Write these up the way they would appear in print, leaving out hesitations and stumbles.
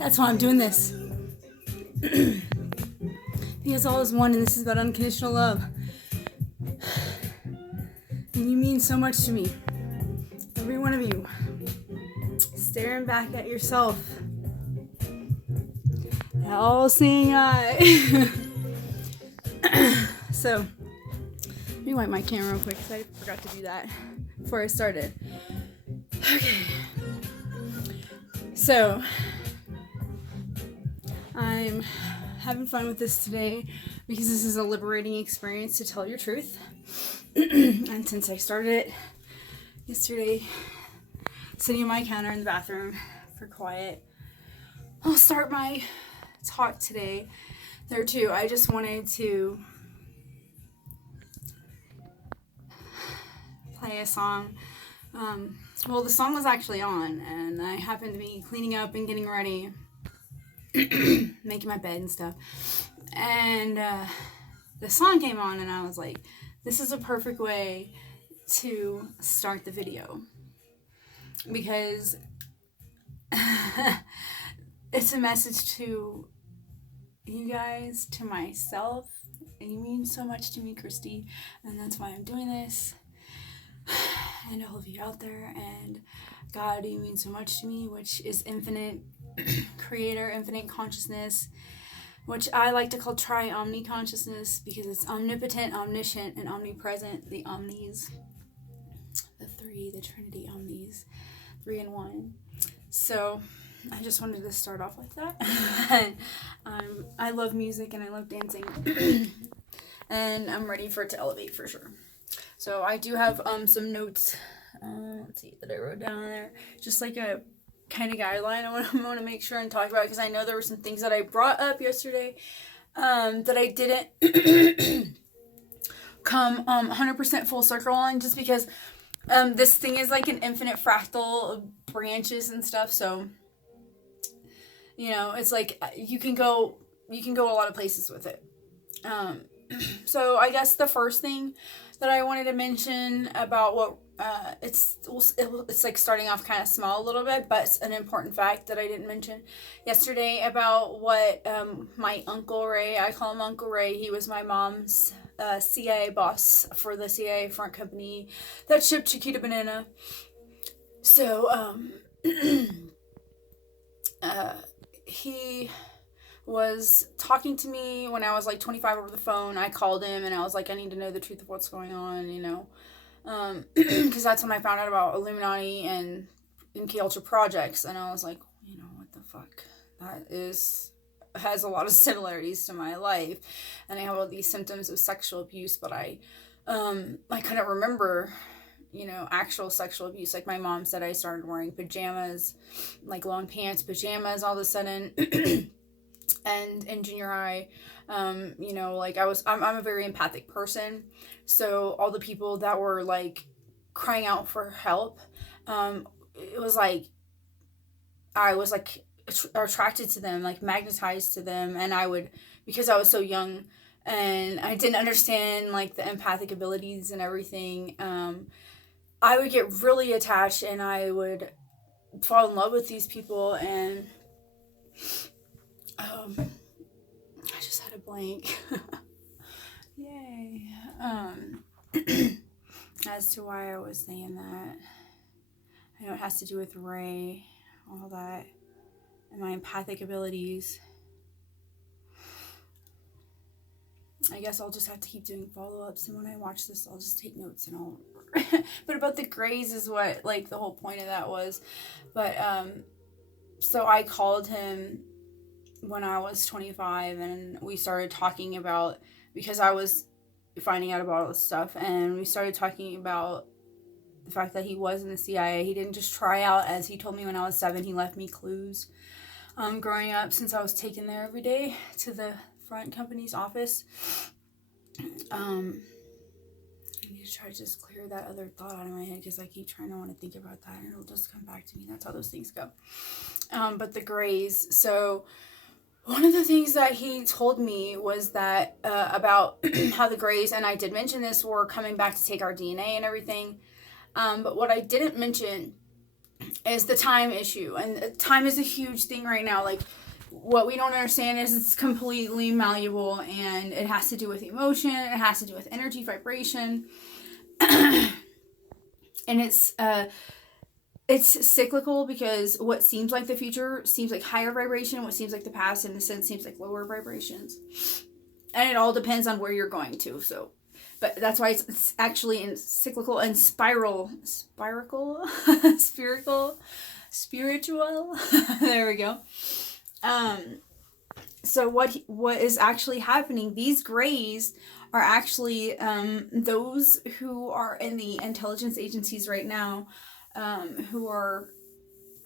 That's why I'm doing this. Because all is one, and this is about unconditional love. And you mean so much to me. Every one of you. Staring back at yourself. All-seeing eye. So, let me wipe my camera real quick because I forgot to do that before I started. Okay. So, I'm having fun with this today because this is a liberating experience to tell your truth. And since I started it yesterday, sitting on my counter in the bathroom for quiet, I'll start my talk today there too. I just wanted to play a song. Well, the song was actually on, and I happened to be cleaning up and getting ready, making my bed and stuff, and the song came on, and I was like, this is a perfect way to start the video, because it's a message to you guys, to myself, and you mean so much to me, Christy, and that's why I'm doing this, and all of you out there, and God, you mean so much to me, which is infinite creator, infinite consciousness, which I like to call tri-omni consciousness, because it's omnipotent, omniscient, and omnipresent, the omnis, the three, the Trinity omnis, 3 in 1. So I just wanted to start off like that. I love music and I love dancing, and I'm ready for it to elevate for sure. So I do have some notes, let's see, that I wrote down there, just like a kind of guideline I want to make sure and talk about, because I know there were some things that I brought up yesterday that I didn't come 100% full circle on, just because this thing is like an infinite fractal of branches and stuff, so you know, it's like you can go a lot of places with it. So I guess the first thing that I wanted to mention about what it's like starting off kind of small a little bit, but it's an important fact that I didn't mention yesterday about what my Uncle Ray, I call him Uncle Ray, he was my mom's CIA boss for the CIA front company that shipped Chiquita Banana. So he was talking to me when I was like 25 over the phone. I called him and I was like, I need to know the truth of what's going on, you know, because that's when I found out about Illuminati and MK Ultra projects, and I was like, you know, what the fuck, that has a lot of similarities to my life, and I have all these symptoms of sexual abuse, but I couldn't remember, you know, actual sexual abuse. Like my mom said, I started wearing pajamas, like long pants, pajamas all of a sudden. And in junior high, you know, like I'm a very empathic person. So all the people that were like crying out for help, it was like, I was like attracted to them, like magnetized to them. And I would, because I was so young and I didn't understand like the empathic abilities and everything, I would get really attached and I would fall in love with these people, and I just had a blank. Yay. As to why I was saying that, I know it has to do with Ray, all that, and my empathic abilities. I guess I'll just have to keep doing follow-ups, and when I watch this, I'll just take notes and I'll but about the grays is what, like, the whole point of that was. But, so I called him when I was 25, and we started talking about, because I was finding out about all this stuff, and we started talking about the fact that he was in the CIA. He didn't just try out, as he told me when I was 7. He left me clues growing up, since I was taken there every day to the front company's office. I need to try to just clear that other thought out of my head, because I keep trying to want to think about that, and it'll just come back to me. That's how those things go. But the grays. So one of the things that he told me was that about how the grays, and I did mention this, were coming back to take our DNA and everything. But what I didn't mention is the time issue. And time is a huge thing right now. Like, what we don't understand is it's completely malleable, and it has to do with emotion, it has to do with energy, vibration. And it's cyclical, because what seems like the future seems like higher vibration, what seems like the past in a sense seems like lower vibrations. And it all depends on where you're going to. So, but that's why it's actually in cyclical and spiritual. There we go. So what is actually happening? These grays are actually those who are in the intelligence agencies right now, who are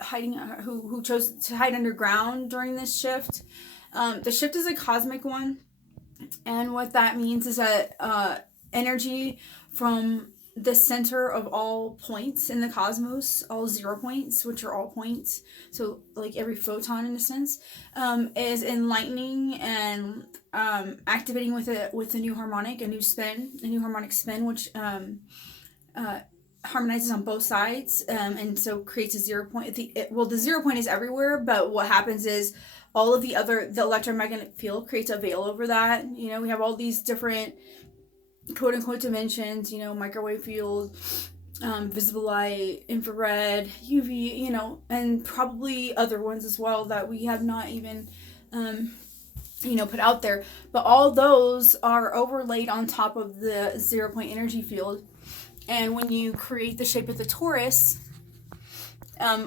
hiding, who chose to hide underground during this shift. The shift is a cosmic one, and what that means is that energy from the center of all points in the cosmos, all 0 points, which are all points, so like every photon in a sense, is enlightening and activating with a new harmonic, a new harmonic spin, which harmonizes on both sides, and so creates a 0 point. The 0 point is everywhere, but what happens is all of the electromagnetic field creates a veil over that. We have all these different quote unquote dimensions, microwave field, visible light, infrared, UV, and probably other ones as well that we have not even put out there. But all those are overlaid on top of the 0 point energy field. And when you create the shape of the torus,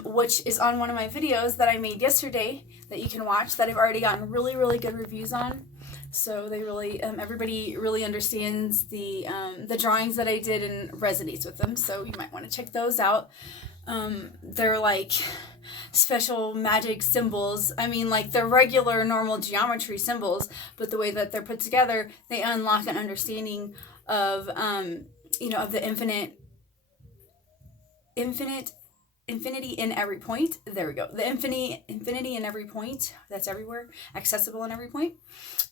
which is on one of my videos that I made yesterday that you can watch, that I've already gotten really, really good reviews on. So they really, everybody really understands the drawings that I did and resonates with them. So you might want to check those out. They're like special magic symbols. I mean, like they're regular, normal geometry symbols, but the way that they're put together, they unlock an understanding of, of the infinity in every point. There we go. The infinity in every point. That's everywhere. Accessible in every point.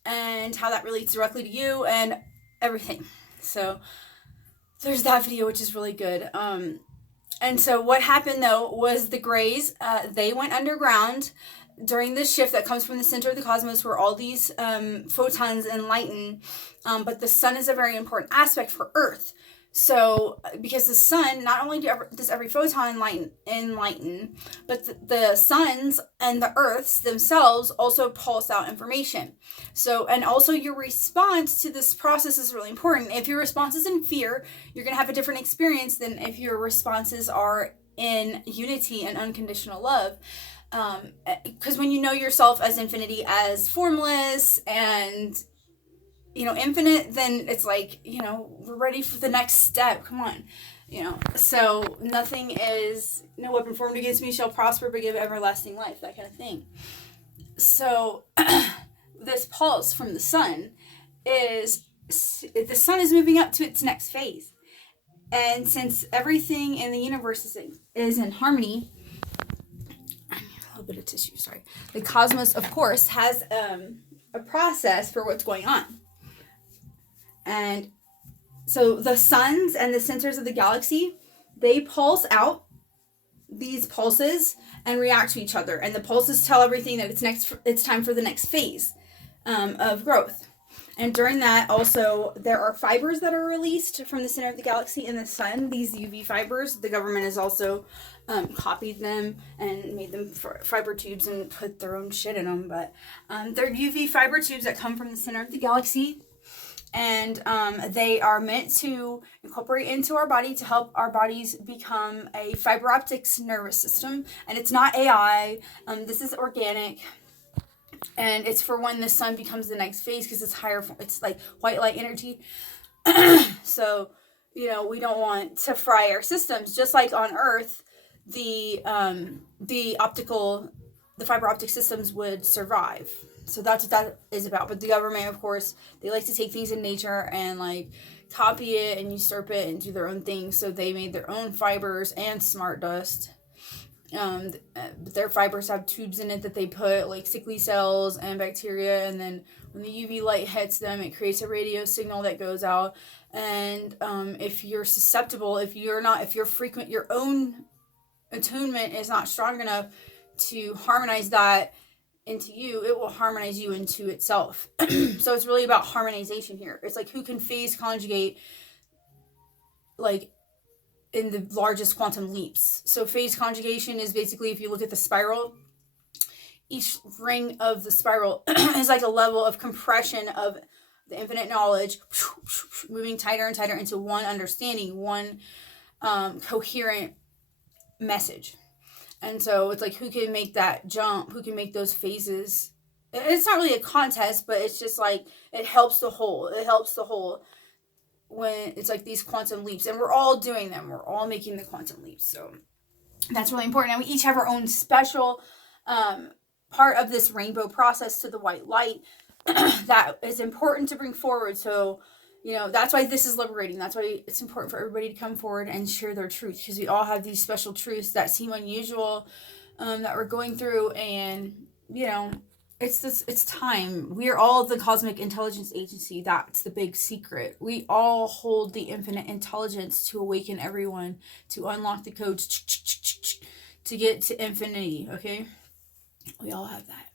And how that relates directly to you and everything. So there's that video, which is really good. And so what happened though was the grays, they went underground during this shift that comes from the center of the cosmos, where all these photons enlighten. But the sun is a very important aspect for Earth. So, because the sun, not only does every photon enlighten, but the suns and the earths themselves also pulse out information. So, and also your response to this process is really important. If your response is in fear, you're going to have a different experience than if your responses are in unity and unconditional love. Because when you know yourself as infinity, as formless and infinite, then it's like, we're ready for the next step. Come on. So no weapon formed against me shall prosper, but give everlasting life, that kind of thing. So this pulse from the sun the sun is moving up to its next phase. And since everything in the universe is in harmony, I need a little bit of tissue, sorry. The cosmos, of course, has a process for what's going on. And so the suns and the centers of the galaxy, they pulse out these pulses and react to each other. And the pulses tell everything that it's time for the next phase of growth. And during that, also, there are fibers that are released from the center of the galaxy in the sun. These UV fibers, the government has also copied them and made them fiber tubes and put their own shit in them. But they're UV fiber tubes that come from the center of the galaxy. And they are meant to incorporate into our body to help our bodies become a fiber optics nervous system. And it's not AI. This is organic. And it's for when the sun becomes the next phase, because it's higher. It's like white light energy. So, we don't want to fry our systems. Just like on Earth, the fiber optic systems would survive. So that's what that is about. But the government, of course, they like to take things in nature and like copy it and usurp it and do their own thing. So they made their own fibers and smart dust. Their fibers have tubes in it that they put like sickly cells and bacteria. And then when the UV light hits them, it creates a radio signal that goes out. And if you're susceptible, if you're frequent your own attunement is not strong enough to harmonize that into you, it will harmonize you into itself. So it's really about harmonization here. It's like who can phase conjugate like in the largest quantum leaps. So phase conjugation is basically, if you look at the spiral, each ring of the spiral is like a level of compression of the infinite knowledge, moving tighter and tighter into one understanding, one coherent message. And so it's like who can make that jump, who can make those phases. It's not really a contest, but it's just like it helps the whole. It helps the whole when it's like these quantum leaps. And we're all doing them. We're all making the quantum leaps. So that's really important. And we each have our own special part of this rainbow process to the white light that is important to bring forward. So, you know, that's why this is liberating. That's why it's important for everybody to come forward and share their truth, because we all have these special truths that seem unusual, that we're going through. And, you know, it's time. We are all the cosmic intelligence agency. That's the big secret. We all hold the infinite intelligence to awaken everyone, to unlock the codes, to get to infinity. Okay, we all have that,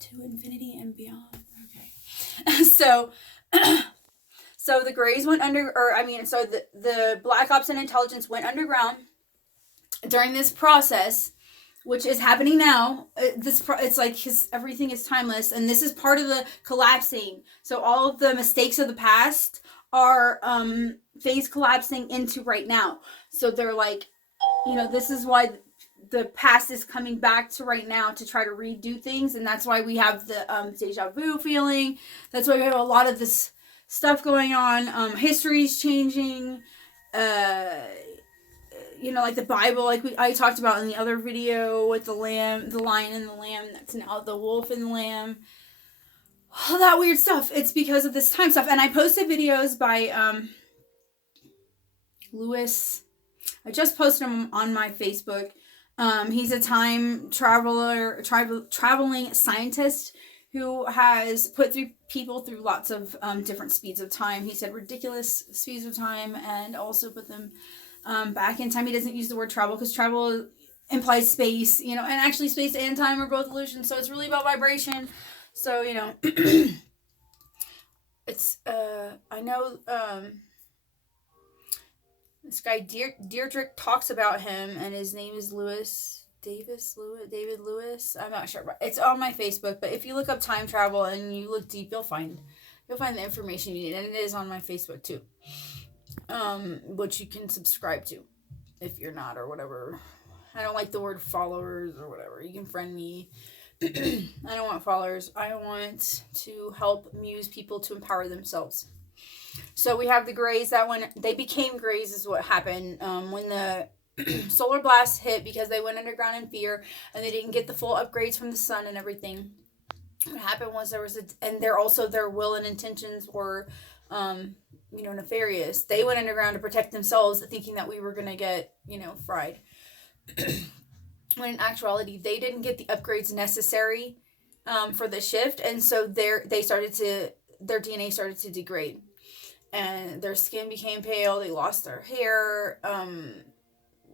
to infinity and beyond. Okay. So the Greys went so the Black Ops and Intelligence went underground during this process, which is happening now. It's like everything is timeless, and this is part of the collapsing. So all of the mistakes of the past are phase collapsing into right now. So they're like, you know, this is why the past is coming back to right now to try to redo things, and that's why we have the deja vu feeling. That's why we have a lot of this stuff going on. History's changing. You know, like the Bible, like I talked about in the other video with the lion and the lamb. That's now the wolf and the lamb. All that weird stuff. It's because of this time stuff. And I posted videos by Lewis. I just posted him on my Facebook. He's a time traveling scientist who has put people through lots of different speeds of time. He said ridiculous speeds of time, and also put them back in time. He doesn't use the word travel because travel implies space, you know, and actually space and time are both illusions. So it's really about vibration. So, you know, it's, I know, this guy Deirdre talks about him, and his name is David Lewis. I'm not sure, but it's on my Facebook. But if you look up time travel and you look deep, you'll find the information you need, and it is on my Facebook too. Which you can subscribe to if you're not, or whatever. I don't like the word followers or whatever. You can friend me. I don't want followers. I want to help muse people to empower themselves. So we have the Greys that when they became Greys is what happened when the solar blast hit, because they went underground in fear and they didn't get the full upgrades from the sun and everything. What happened was their will and intentions were you know, nefarious. They went underground to protect themselves, thinking that we were going to get, you know, fried. When in actuality, they didn't get the upgrades necessary for the shift. And so their DNA started to degrade. And their skin became pale. They lost their hair.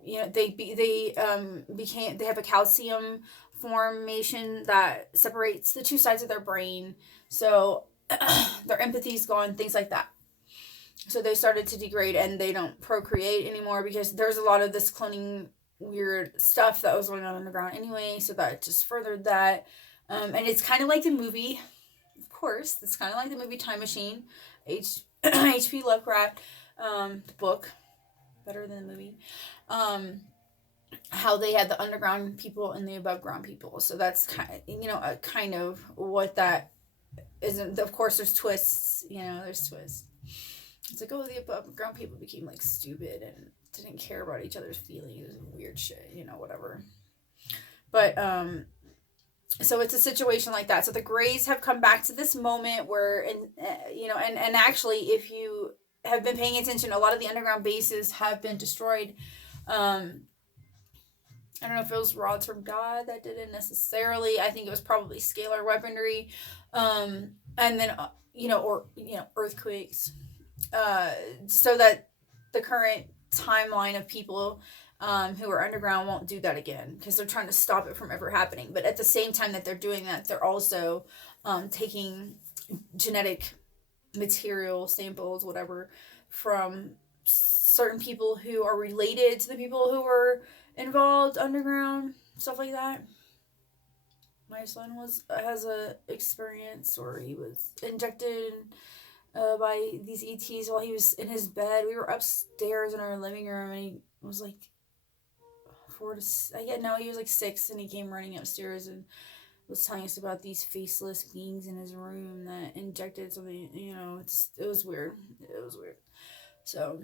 You know, they have a calcium formation that separates the two sides of their brain. So their empathy's gone, things like that. So they started to degrade, and they don't procreate anymore because there's a lot of this cloning weird stuff that was going on underground anyway. So that just furthered that. And it's kind of like the movie, of course, it's kind of like the movie Time Machine, H.P. Lovecraft, the book, better than the movie. How they had the underground people and the above ground people. So that's kind of what that is. Of course, there's twists. You know, there's twists. It's like, the above ground people became like stupid and didn't care about each other's feelings and weird shit. You know, whatever. But so it's a situation like that. So the Greys have come back to this moment where, and actually, if you have been paying attention, a lot of the underground bases have been destroyed. I don't know if it was rods from God that did it necessarily. I think it was probably scalar weaponry, and then earthquakes, so that the current timeline of people who are underground won't do that again, because they're trying to stop it from ever happening. But at the same time that they're doing that, they're also taking genetic material samples, whatever, from certain people who are related to the people who were involved underground, stuff like that. My son has a experience where he was injected by these ETs while he was in his bed. We were upstairs in our living room, and he was like he was like 6, and he came running upstairs and was telling us about these faceless beings in his room that injected something. It was weird. So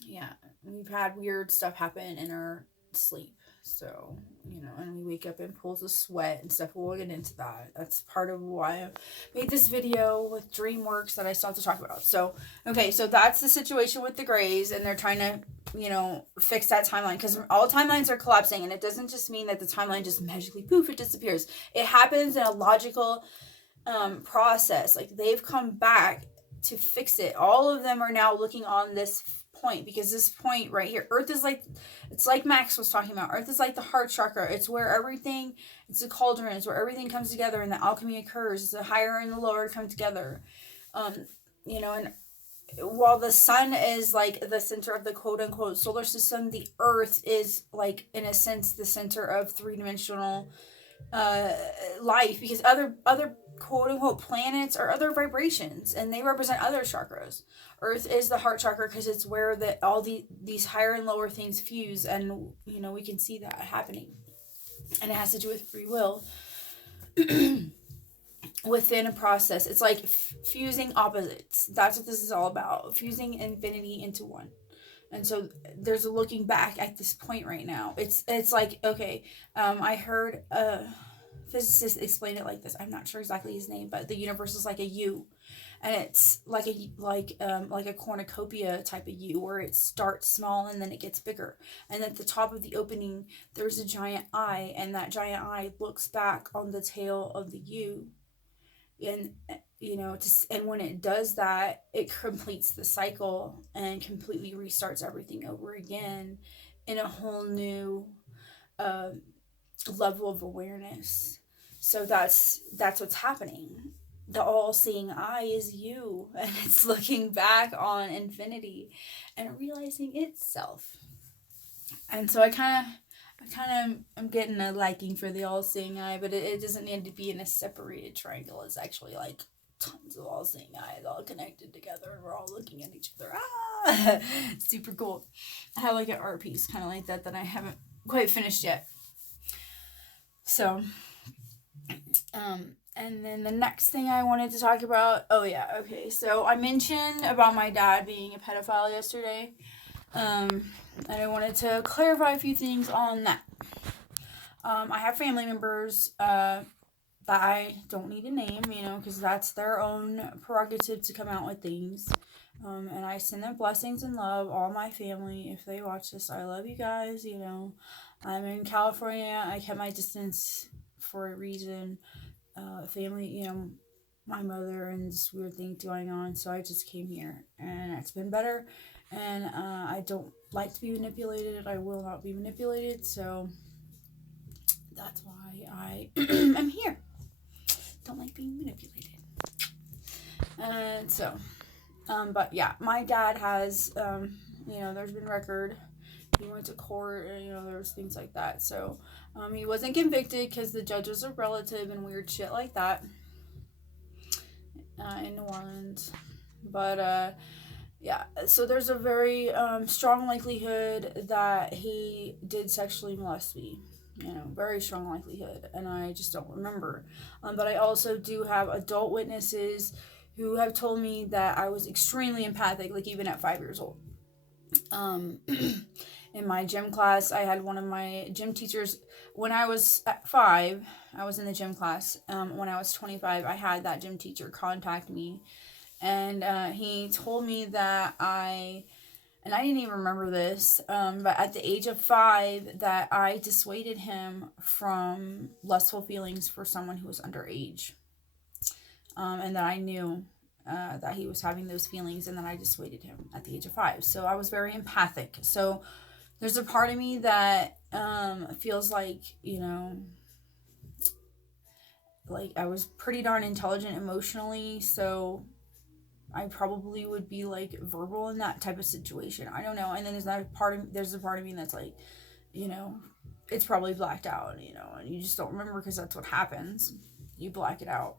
yeah, we've had weird stuff happen in our sleep. So, and we wake up in pools of sweat and stuff. We'll get into that. That's part of why I made this video with Dreamworks that I still have to talk about. So, okay, so that's the situation with the Greys, and they're trying to, fix that timeline, because all timelines are collapsing, and it doesn't just mean that the timeline just magically, poof, it disappears. It happens in a logical process. Like, they've come back to fix it. All of them are now looking on this point, because this point right here, Earth is like, it's like Max was talking about, Earth is like the heart chakra. It's where everything, it's a cauldron. It's where everything comes together and the alchemy occurs. It's the higher and the lower come together. And while the sun is like the center of the quote unquote solar system, the Earth is like, in a sense, the center of three-dimensional life, because other quote unquote planets are other vibrations, and they represent other chakras. Earth is the heart chakra, because it's where these higher and lower things fuse, and we can see that happening, and it has to do with free will within a process. It's like fusing opposites. That's what this is all about, fusing infinity into one. And so there's a looking back at this point right now. It's like, okay, I heard a physicist explain it like this. I'm not sure exactly his name, but the universe is like a U, and it's like a cornucopia type of U, where it starts small and then it gets bigger. And at the top of the opening, there's a giant eye, and that giant eye looks back on the tail of the U, and and when it does that, it completes the cycle and completely restarts everything over again in a whole new level of awareness. So that's what's happening. The all-seeing eye is you, and it's looking back on infinity and realizing itself. And so I kind of am getting a liking for the all-seeing eye, but it doesn't need to be in a separated triangle. It's actually like tons of all-seeing eyes all connected together, and we're all looking at each other. Super cool. I have like an art piece kind of like that I haven't quite finished yet. So, and then the next thing I wanted to talk about, so I mentioned about my dad being a pedophile yesterday, and I wanted to clarify a few things on that. I have family members that I don't need to name, because that's their own prerogative to come out with things. And I send them blessings and love, all my family. If they watch this, I love you guys. I'm in California. I kept my distance for a reason. Family, my mother and this weird thing going on, so I just came here, and it's been better. And I don't like to be manipulated. I will not be manipulated, so that's why I am here. Don't like being manipulated. And so, but yeah, my dad has, there's been record. He went to court, and, there's things like that. So, he wasn't convicted because the judge was a relative and weird shit like that in New Orleans. But, yeah, so there's a very strong likelihood that he did sexually molest me. Very strong likelihood, and I just don't remember. But I also do have adult witnesses who have told me that I was extremely empathic, like even at 5 years old. In my gym class, I had one of my gym teachers. When I was at 5, I was in the gym class. When I was 25, I had that gym teacher contact me, and he told me that and I didn't even remember this, but at the age of 5, that I dissuaded him from lustful feelings for someone who was underage. And that I knew that he was having those feelings, and then I dissuaded him at the age of 5. So I was very empathic. So there's a part of me that feels like, like I was pretty darn intelligent emotionally, so I probably would be like verbal in that type of situation. I don't know. And then there's a part of me that's like, it's probably blacked out, and you just don't remember because that's what happens. You black it out.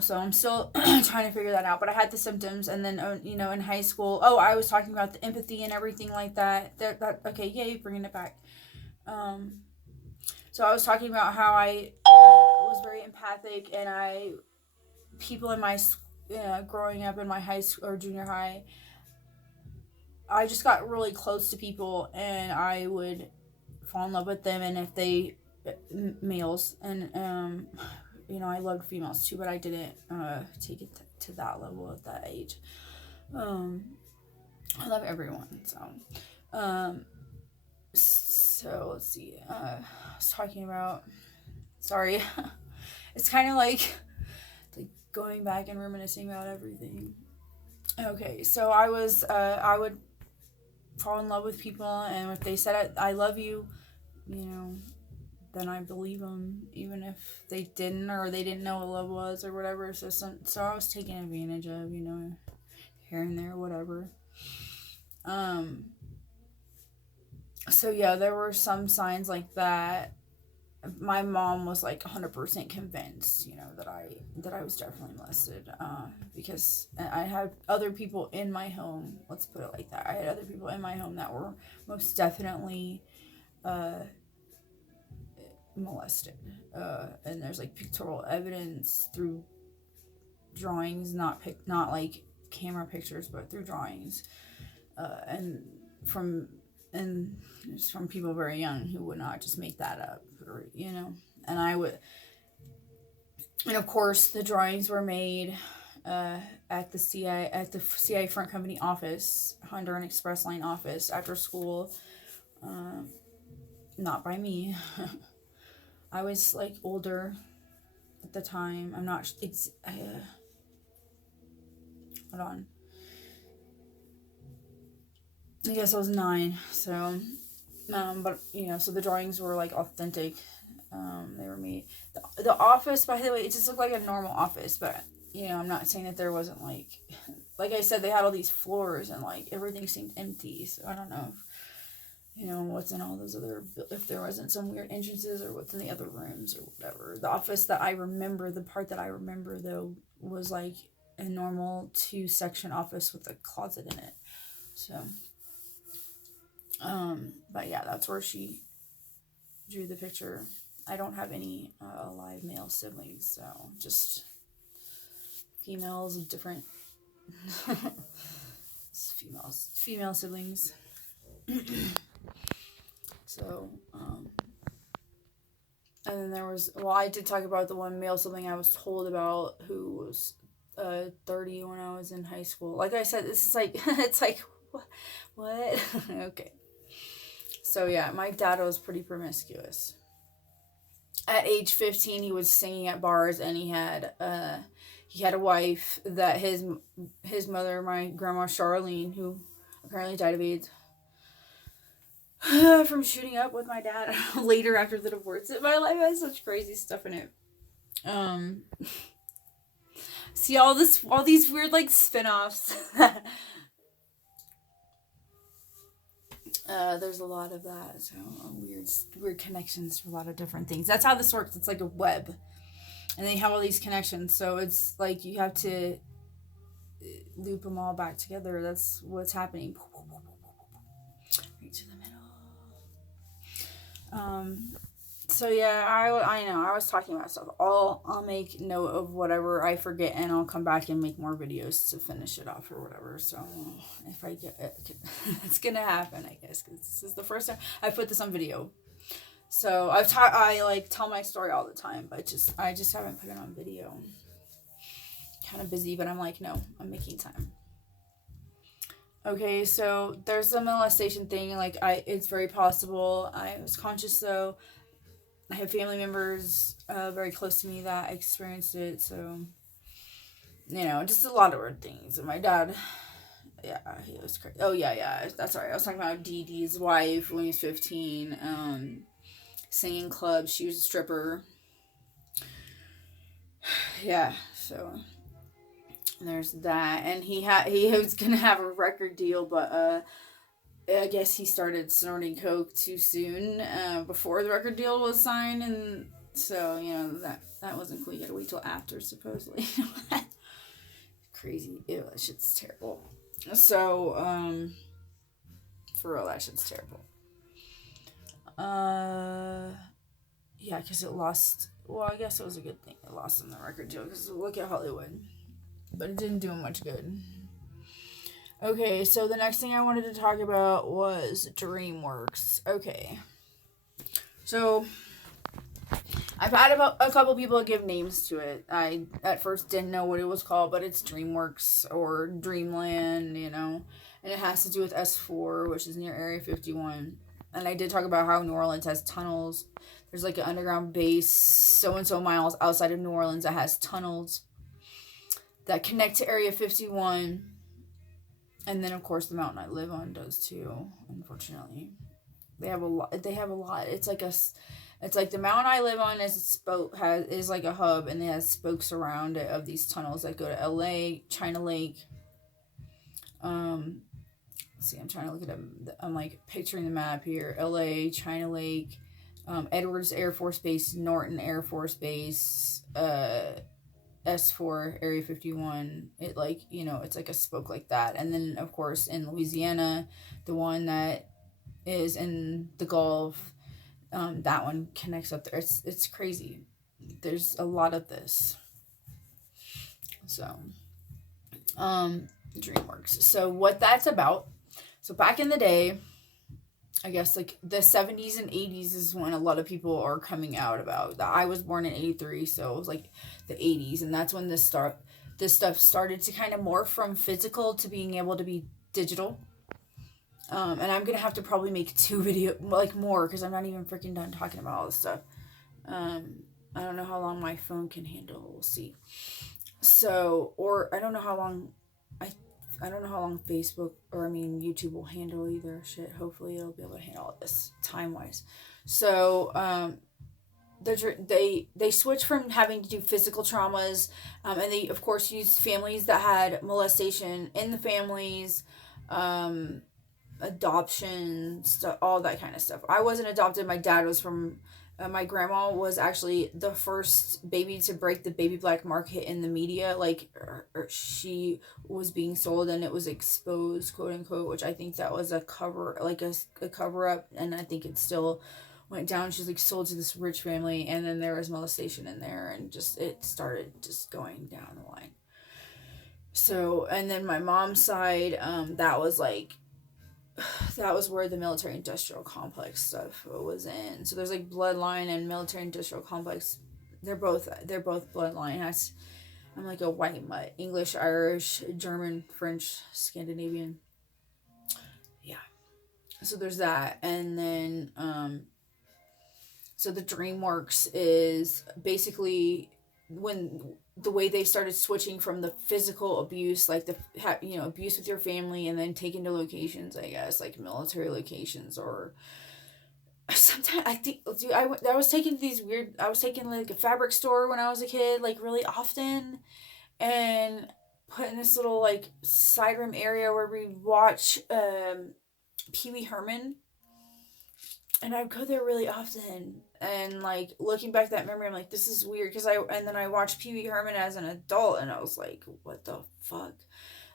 So I'm still trying to figure that out. But I had the symptoms, and then, in high school, I was talking about the empathy and everything like that. Okay, yay, bringing it back. So I was talking about how I was very empathic, and people in my, growing up in my high school or junior high, I just got really close to people, and I would fall in love with them, and if they, males, and, I loved females too, but I didn't take it to that level at that age. I love everyone, so let's see. I was talking about. Sorry, it's kind of like going back and reminiscing about everything. Okay, so I would fall in love with people, and if they said I love you, then I believe them, even if they didn't, or they didn't know what love was or whatever. So I was taken advantage of, here and there, whatever. So yeah, there were some signs like that. My mom was like 100% convinced, that I was definitely molested, because I had other people in my home. Let's put it like that. I had other people in my home that were most definitely molested, and there's like pictorial evidence through drawings, not like camera pictures, but through drawings, and it's from people very young who would not just make that up, or, and I would, and of course the drawings were made at the CI Front Company office, Honduran an Express Line office, after school, not by me. I was like older at the time. I'm not. Hold on. I guess I was 9. So, but so the drawings were like authentic. They were made. The office, by the way, it just looked like a normal office, but I'm not saying that there wasn't like I said, they had all these floors and like everything seemed empty. So I don't know what's in all those other, if there wasn't some weird entrances or what's in the other rooms or whatever. The office that I remember, the part that I remember though, was like a normal 2-section office with a closet in it. So, but yeah, that's where she drew the picture. I don't have any alive male siblings, so just females of different female siblings. So, and then there was, I did talk about the one male sibling I was told about who was 30 when I was in high school. Like I said, this is like, it's like, what? Okay. So yeah, my dad was pretty promiscuous. At age 15, he was singing at bars, and he had a wife that his mother, my grandma Charlene, who apparently died of AIDS, from shooting up with my dad later after the divorce. My life has such crazy stuff in it. See all these weird like spin-offs. There's a lot of that, so weird connections to a lot of different things. That's how this works. It's like a web, and they have all these connections. So it's like you have to loop them all back together. That's what's happening. Right to the middle. So yeah, I know I was talking about stuff. I'll make note of whatever I forget, and I'll come back and make more videos to finish it off or whatever. So if I get it, it's gonna happen, I guess, because this is the first time I put this on video. So I like tell my story all the time, but I just haven't put it on video. Kind of busy, but I'm like, no, I'm making time. Okay, so there's the molestation thing. Like it's very possible. I was conscious though. I have family members very close to me that experienced it, so just a lot of weird things. And my dad yeah, he was crazy. Oh yeah, that's right. I was talking about Dee Dee's wife when he was 15. Singing club. She was a stripper. Yeah, so there's that, and he was gonna have a record deal, but I guess he started snorting coke too soon before the record deal was signed, and so that wasn't cool. You gotta wait till after, supposedly. Crazy. Ew, that shit's terrible. So for real, that shit's terrible. Yeah, because it lost. Well, I guess it was a good thing it lost in the record deal, because look at Hollywood. But it didn't do him much good. Okay, so the next thing I wanted to talk about was Dreamworks. Okay. So, I've had a couple people give names to it. I, at first, didn't know what it was called, but it's Dreamworks or Dreamland, And it has to do with S4, which is near Area 51. And I did talk about how New Orleans has tunnels. There's like an underground base so-and-so miles outside of New Orleans that has tunnels that connect to Area 51. And then, of course, the mountain I live on does too, unfortunately. They have a lot. It's like the mountain I live on is like a hub, and it has spokes around it of these tunnels that go to LA, China Lake. See, I'm trying to look at them. I'm like picturing the map here. LA, China Lake, Edwards Air Force Base, Norton Air Force Base, S4, Area 51. It it's like a spoke like that. And then, of course, in Louisiana, the one that is in the Gulf, that one connects up there. It's crazy. There's a lot of this. So, Dreamworks. So what that's about. So back in the day, I guess like the 70s and 80s is when a lot of people are coming out about. I was born in 83, so it was like the 80s, and that's when this stuff started to kind of morph from physical to being able to be digital. And I'm gonna have to probably make 2 video, like more, because I'm not even freaking done talking about all this stuff. I don't know how long my phone can handle. We'll see. So, or I don't know how long Facebook or YouTube will handle either. Shit, hopefully it'll be able to handle all this time wise. So, they switch from having to do physical traumas, and they of course use families that had molestation in the families, adoption stuff, all that kind of stuff. I wasn't adopted. My dad was from. My grandma was actually the first baby to break the baby black market in the media. Like, she was being sold and it was exposed, quote unquote, which I think that was a cover, like a cover up, and I think it still went down. She's like sold to this rich family, and then there was molestation in there, and just it started just going down the line. So, and then my mom's side, that was where the military industrial complex stuff was in. So there's like bloodline and military industrial complex. They're both bloodline. I'm like a white mutt. English, Irish, German, French, Scandinavian. Yeah. So there's that. And then so the Dreamworks is basically when the way they started switching from the physical abuse, like the abuse with your family, and then taken to locations, I guess, like military locations, or sometimes I think, dude, I was taken like a fabric store when I was a kid, like really often, and put in this little like side room area where we watch Pee Wee Herman. And I'd go there really often, and like looking back at that memory, I'm like, this is weird, and then I watched Pee Wee Herman as an adult, and I was like, what the fuck?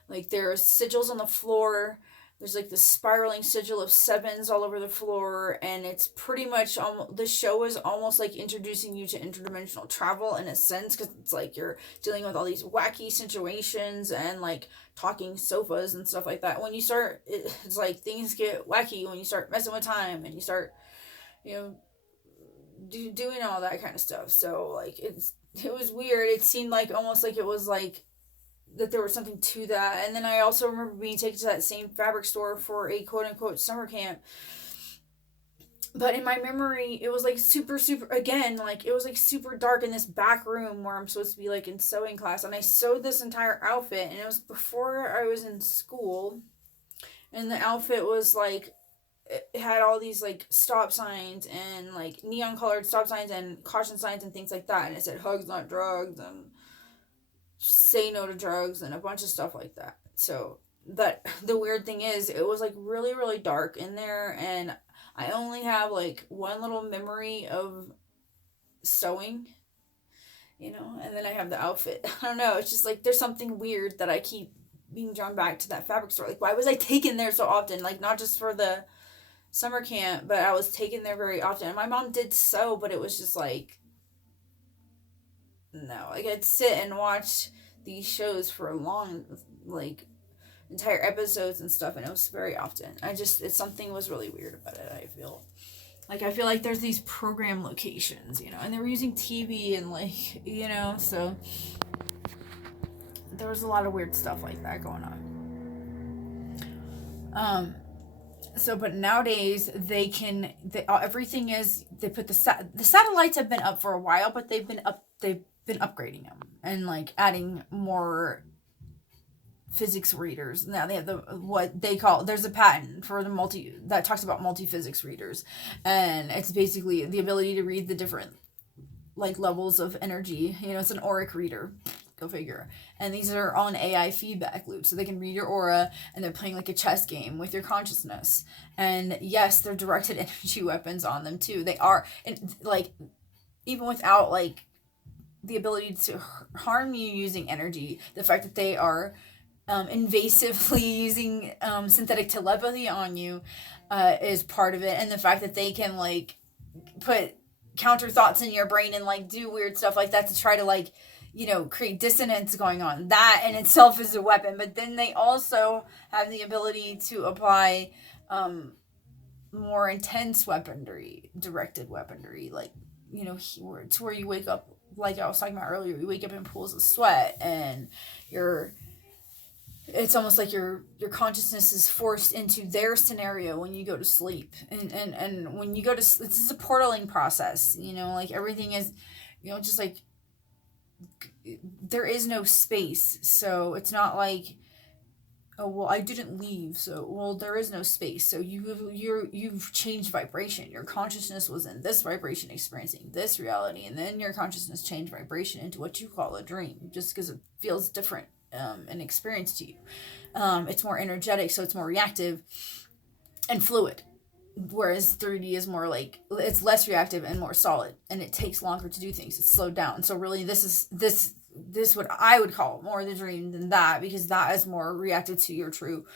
Like, there are sigils on the floor. There's like this spiraling sigil of 7s all over the floor, and it's pretty much the show is almost like introducing you to interdimensional travel in a sense, because it's like you're dealing with all these wacky situations and like talking sofas and stuff like that. When you start, it's like things get wacky when you start messing with time and you start, doing all that kind of stuff. So like it was weird. It seemed like almost like it was like that there was something to that. And then I also remember being taken to that same fabric store for a quote unquote summer camp, But in my memory, it was like super, super, again, like it was like super dark in this back room where I'm supposed to be like in sewing class. And I sewed this entire outfit, and it was before I was in school. And the outfit was like, it had all these like stop signs and like neon colored stop signs and caution signs and things like that. And it said hugs, not drugs, and say no to drugs and a bunch of stuff like that. So that the weird thing is, it was like really, really dark in there, and I only have like one little memory of sewing, and then I have the outfit. I don't know, it's just like there's something weird that I keep being drawn back to that fabric store. Like, why was I taken there so often? Like, not just for the summer camp, but I was taken there very often. And my mom did sew, but it was just like, no. Like, I'd sit and watch these shows for long, like, entire episodes and stuff, and it was very often. Something was really weird about it, I feel. Like, I feel like there's these program locations, and they were using TV and, like, so there was a lot of weird stuff like that going on. But nowadays everything is, they put the satellites have been up for a while, but they've been upgrading them and like adding more physics readers. Now they have there's a patent for that talks about multi-physics readers, and it's basically the ability to read the different like levels of energy. It's an auric reader. Go figure. And these are on AI feedback loops, so they can read your aura, and they're playing like a chess game with your consciousness. And yes, they're directed energy weapons on them too. They are, and like, even without like the ability to harm you using energy, the fact that they are invasively using synthetic telepathy on you is part of it. And the fact that they can like put counter thoughts in your brain and like do weird stuff like that to try to like create dissonance going on. That in itself is a weapon. But then they also have the ability to apply more intense weaponry, directed weaponry, like, to where you wake up, like I was talking about earlier, you wake up in pools of sweat, and it's almost like your consciousness is forced into their scenario when you go to sleep. And when you go to sleep, this is a portaling process, like everything is, just like, there is no space. So it's not like, oh, well, I didn't leave, so, well, there is no space. So you've changed vibration. Your consciousness was in this vibration, experiencing this reality, and then your consciousness changed vibration into what you call a dream, just because it feels different an experience to you. It's more energetic, so it's more reactive and fluid. Whereas 3D is more like, it's less reactive and more solid, and it takes longer to do things. It's slowed down. So really, this is what I would call more the dream than that, because that is more reactive to your true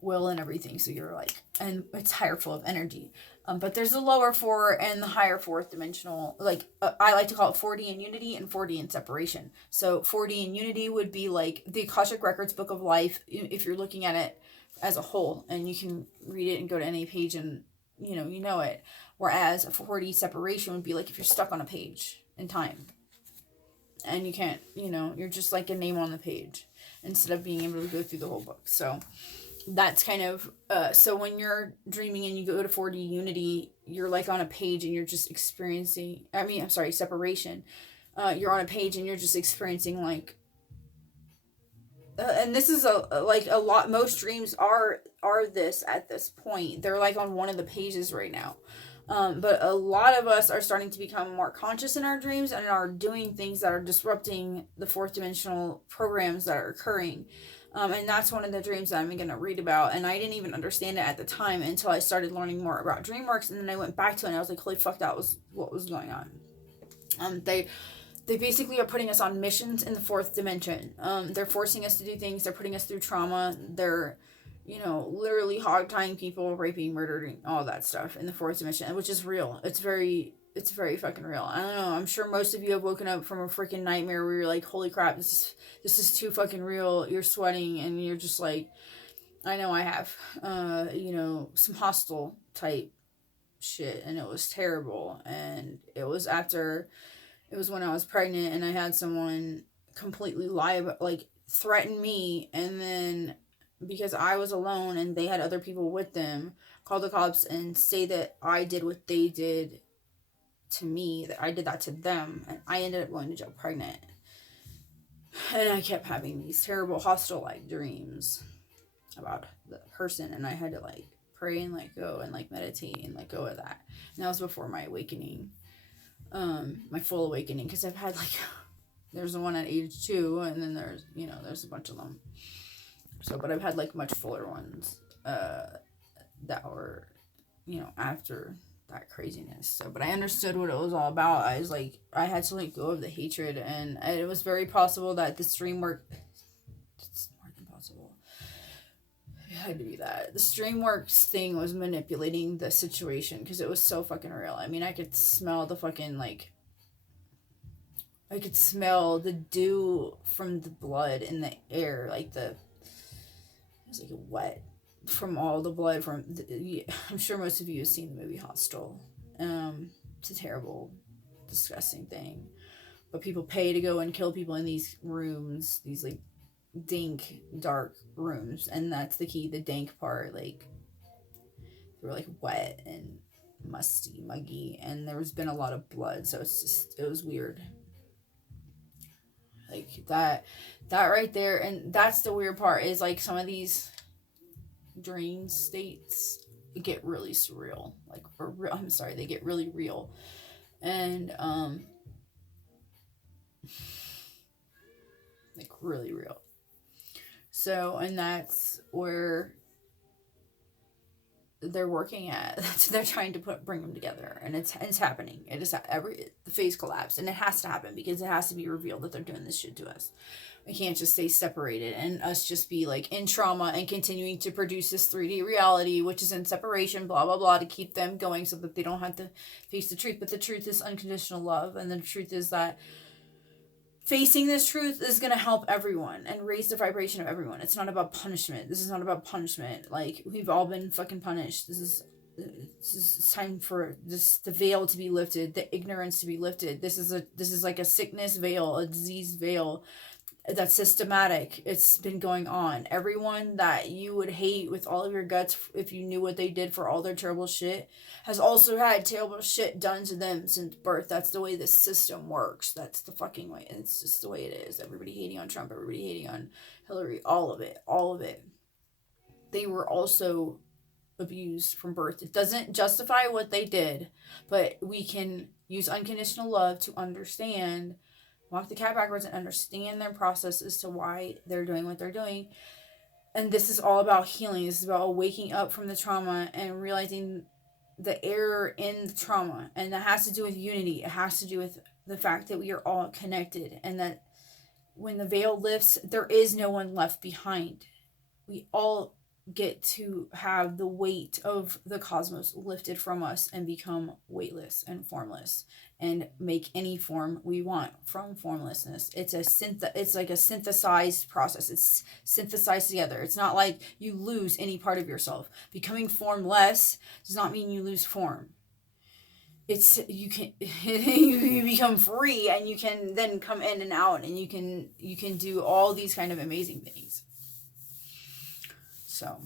will and everything. So you're like, and it's higher flow of energy. But there's the lower 4 and the higher 4th dimensional, like I like to call it 4D in unity and 4D in separation. So 4D in unity would be like the Akashic Records Book of Life, if you're looking at it as a whole, and you can read it and go to any page and you know it. Whereas a 4D separation would be like if you're stuck on a page in time, and you can't, you're just like a name on the page instead of being able to go through the whole book. So that's kind of, so when you're dreaming and you go to 4D unity, you're like on a page and you're just experiencing, separation. You're on a page and you're just experiencing like, and this is a lot, most dreams are this at this point. They're like on one of the pages right now. But a lot of us are starting to become more conscious in our dreams and are doing things that are disrupting the 4th dimensional programs that are occurring. And that's one of the dreams that I'm going to read about. And I didn't even understand it at the time until I started learning more about Dreamworks. And then I went back to it and I was like, holy fuck, that was what was going on. They basically are putting us on missions in the 4th dimension. They're forcing us to do things. They're putting us through trauma. They're, literally hog-tying people, raping, murdering, all that stuff in the 4th dimension, which is real. It's very fucking real. I don't know. I'm sure most of you have woken up from a freaking nightmare where you're like, holy crap, this is too fucking real. You're sweating and you're just like, I know I have, some hostile type shit, and it was terrible. And it was when I was pregnant, and I had someone completely lie about, like, threaten me, and then because I was alone and they had other people with them, call the cops and say that I did what they did to me, that I did that to them, and I ended up going to jail pregnant. And I kept having these terrible hostile-like dreams about the person, and I had to, like, pray and let go and, like, meditate and let go of that. And that was before my awakening, my full awakening, because I've had, like, there's the one at age 2, and then there's, you know, there's a bunch of them. So, but I've had, like, much fuller ones, that were, you know, after that craziness. So, but I understood what it was all about. I was like, I had to let go of the hatred, and it was very possible that this dream work, it's more than possible. It had to be that. The Dreamworks thing was manipulating the situation, because it was so fucking real. I mean, I could smell the fucking, like, I could smell the dew from the blood in the air, like it was like wet from all the blood from, I'm sure most of you have seen the movie Hostel. It's a terrible, disgusting thing. But people pay to go and kill people in these rooms, these, like, dank, dark rooms. And that's the key, the dank part. Like, they were, like, wet and musty, muggy, and there's been a lot of blood, so it's just, it was weird. Like, that right there, and that's the weird part, is, like, some of these dream states get really surreal, like, I'm sorry, they get really real, and like, really real. So, and that's where they're working at. They're trying to bring them together, and it's happening. It is the phase collapsed, and it has to happen, because it has to be revealed that they're doing this shit to us. We can't just stay separated and us just be, like, in trauma and continuing to produce this 3D reality, which is in separation, blah blah blah, to keep them going so that they don't have to face the truth. But the truth is unconditional love, and the truth is that facing this truth is going to help everyone and raise the vibration of everyone. It's not about punishment. This is not about punishment. Like, we've all been fucking punished. This is time for the veil to be lifted, the ignorance to be lifted. This is like a sickness veil, a disease veil that's systematic. It's been going on. Everyone that you would hate with all of your guts, if you knew what they did for all their terrible shit, has also had terrible shit done to them since birth. That's the way the system works. That's the fucking way. It's just the way it is. Everybody hating on Trump, everybody hating on Hillary, all of it. They were also abused from birth. It doesn't justify what they did, but we can use unconditional love to understand, walk the cat backwards, and understand their process as to why they're doing what they're doing. And this is all about healing. This is about waking up from the trauma and realizing the error in the trauma. And that has to do with unity. It has to do with the fact that we are all connected, and that when the veil lifts, there is no one left behind. We all get to have the weight of the cosmos lifted from us and become weightless and formless, and make any form we want from formlessness. It's like a synthesized process. It's synthesized together. It's not like you lose any part of yourself. Becoming formless does not mean you lose form. It's, you can you become free, and you can then come in and out, and you can do all these kind of amazing things. So